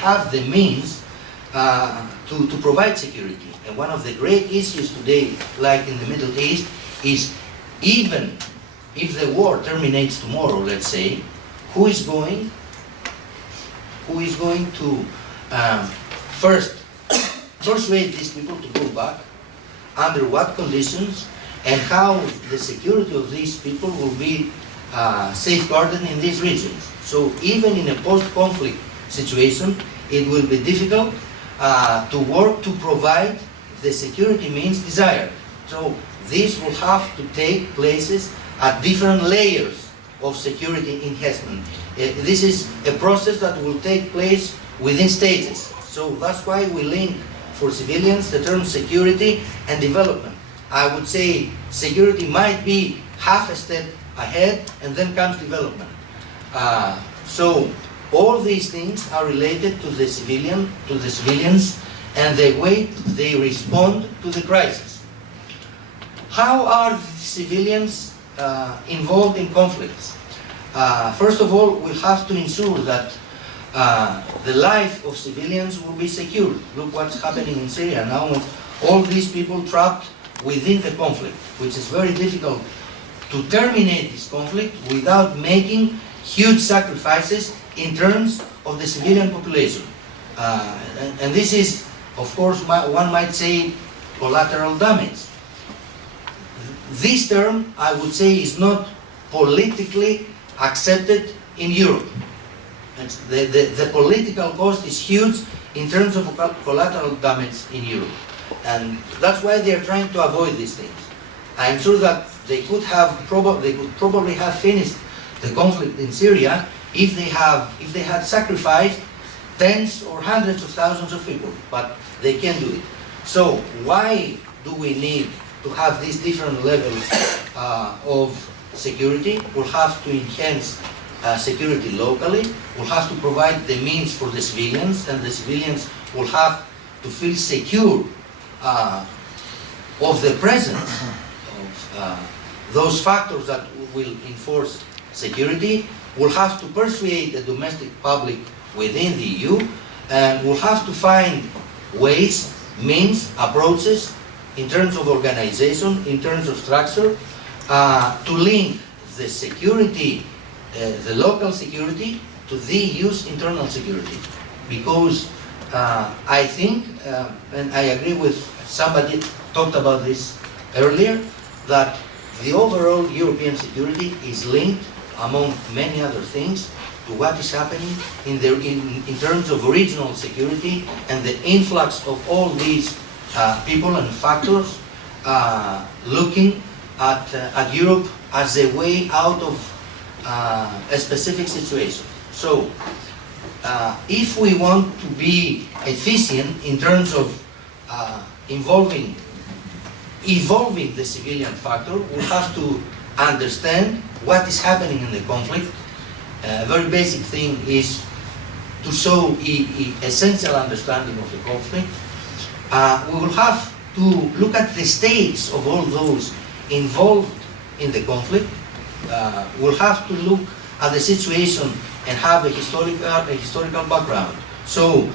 have the means to provide security. And one of the great issues today, like in the Middle East, is even if the war terminates tomorrow, let's say, who is going to first persuade these people to go back, under what conditions, and how the security of these people will be safeguarded in these regions. So even in a post-conflict situation, it will be difficult to work to provide the security means desired. So this will have to take places at different layers of security enhancement. This is a process that will take place within stages. So that's why we link for civilians the term security and development. I would say security might be half a step ahead and then comes development. So all these things are related to the civilians and the way they respond to the crisis. How are civilians involved in conflicts? First of all, we have to ensure that the life of civilians will be secured. Look what's happening in Syria now with all these people trapped within the conflict, which is very difficult to terminate this conflict without making huge sacrifices in terms of the civilian population. And this is, of course, one might say collateral damage. This term, I would say, is not politically accepted in Europe. The political cost is huge in terms of collateral damage in Europe. And that's why they are trying to avoid these things. I'm sure that they could probably have finished the conflict in Syria if they had sacrificed tens or hundreds of thousands of people, but they can't do it. So why do we need to have these different levels of security? We'll have to enhance security locally. We'll have to provide the means for the civilians, and the civilians will have to feel secure of the presence of those factors that will enforce security. We'll have to persuade the domestic public within the EU, and we'll have to find ways, means, approaches in terms of organization, in terms of structure, to link the security, the local security, to the EU's internal security. Because I think, and I agree with somebody talked about this earlier, that the overall European security is linked, among many other things, to what is happening in terms of regional security and the influx of all these people and factors looking at Europe as a way out of a specific situation. So, if we want to be efficient in terms of evolving the civilian factor, we have to understand what is happening in the conflict. A very basic thing is to show essential understanding of the conflict. We will have to look at the states of all those involved in the conflict. We'll have to look at the situation and have a historical background. So